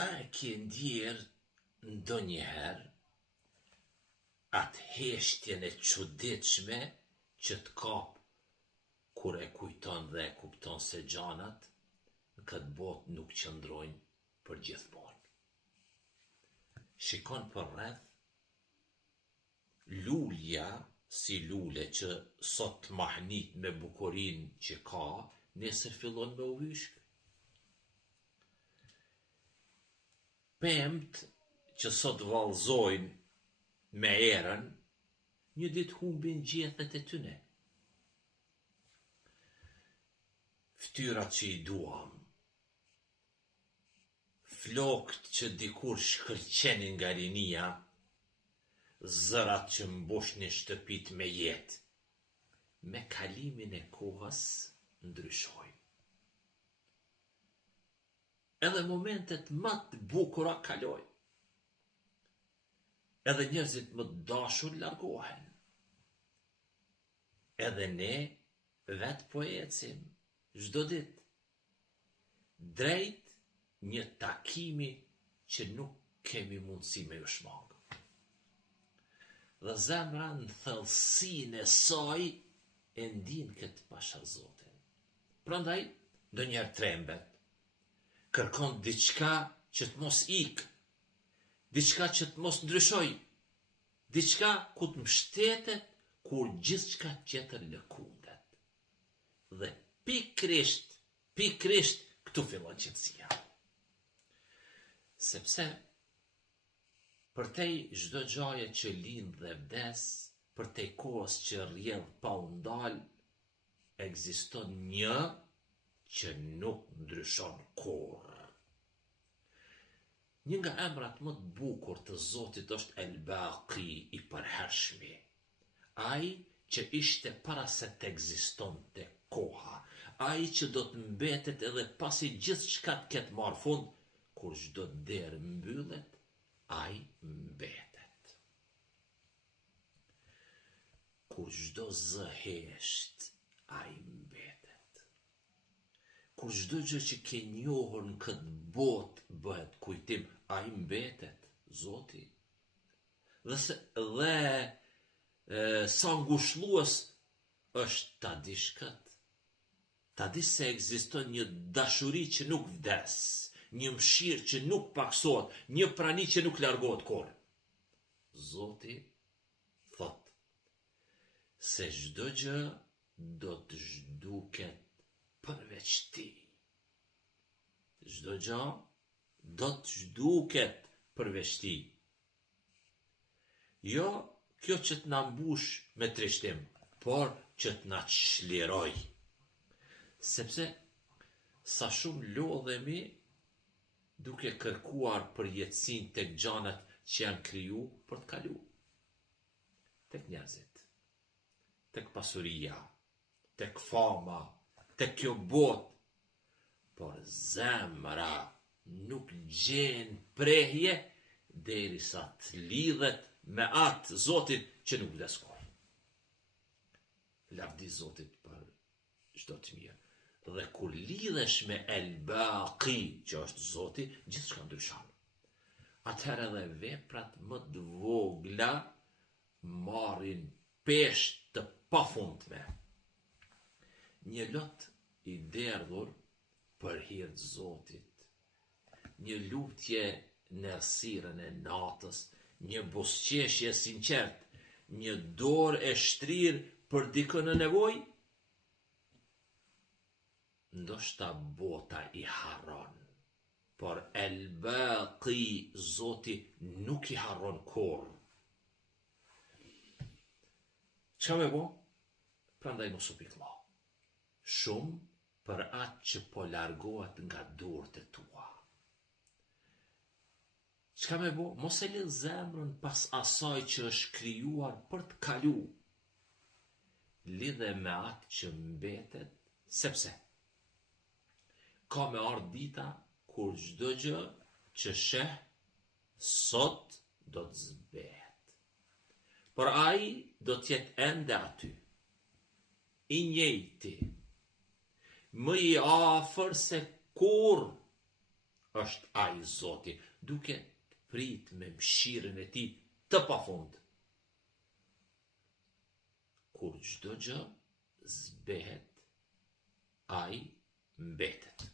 A ke ndjerë ndonjëherë atë heshtjen e çuditshme që të kap kur e kujton dhe e kupton se gjanat në këtë botë nuk qëndrojnë për gjithmonë. Shikon për rreth, lulja si lule që sot mahnit me bukurinë që ka, nesër fillon me u hyshk. Pemt që sot vallëzojnë me erën, një ditë humbin gjethet e tyne. Ftyrat që i duam, flokët që dikur shkëlqenin nga rinia, zërat që mbushnin shtëpit me jetë, me kalimin e kohës ndryshojnë. Edhe momentet më të bukura kalojnë. Edhe njerëzit më të dashur largohen. Edhe ne vetë po ecim çdo ditë drejt një takimi që nuk kemi mundësi me u shmangë. Dhe zemra në thellësinë e saj e ndin këtë pasha Zotin. Prandaj ndonjëherë trembet, kërkon diçka që të mos ikë, diçka që të mos ndryshoj, diçka ku të mbështetet kur gjithçka tjetër lëkundet. Dhe pikrisht këtu fillon qetësia. Sepse përtej çdo gjaje që lind dhe vdes, përtej kohës që rrjedh pa u ndal, ekziston një që nuk ndryshon kurrë. Një nga emrat më të bukur të Zotit është El Baqi, i përhershmi. Ai që ishte para se të ekzistonte koha, ai që do të mbetet edhe pasi gjithçka të ketë marrë fund, kur çdo derë mbyllet, ai mbetet. Kur çdo zë hesht, ai mbetet. Kur çdo gjë që ke njohur në këtë botë bëhet kujtim, ai mbetet, Zoti. Dhe sa ngushëllues është ta dish këtë. Ta dish se ekziston një dashuri që nuk vdes, një mëshirë që nuk paksohet, një prani që nuk largohet kurrë. Zoti thot se çdo gjë do të zhduket përveç ti. Çdo gjë do të zhduket përveç ti. Jo kjo që të na mbush me trishtim, por që të na çliroj. Sepse sa shumë lodhemi duke kërkuar përjetësinë tek gjanat që janë kriju për të kalu. Tek njerëzit, tek pasuria, tek fama, tek kjo botë, por zemra nuk gjen prehje derisa të lidhet me atë Zotit që nuk vdes kurrë. Lavdi Zotit për çdo të mirë. Dhe kur lidhesh me El Baqi, që është Zoti, gjithçka ndryshon. Atëherë edhe veprat më të vogla marrin peshë të pafundme. Një lot i derdhur për hir të Zotit, një lutje në errësirën e natës, një buzëqeshje sinqert, një dorë e shtrirë për dikën në nevojë, ndoshta bota i harron, por El Baqi, Zoti, nuk i harron kurrë. Çka me bo? Prandaj mos u pikëllo. Shumë për atë që po largohet nga durët e tua. Çka me bo? Mos e lidh zemrën pas asaj që është krijuar për të kalu. Lidhe me atë që mbetet, sepse ka me ardhë dita kur çdo gjë që sheh sot do të zbehet. Por ai do të jetë ende aty, i njëjti, më i afër se kurrë, është ai Zoti, duke prit me mëshirën e tij të pafund. Kur çdo gjë zbehet, ai mbetet.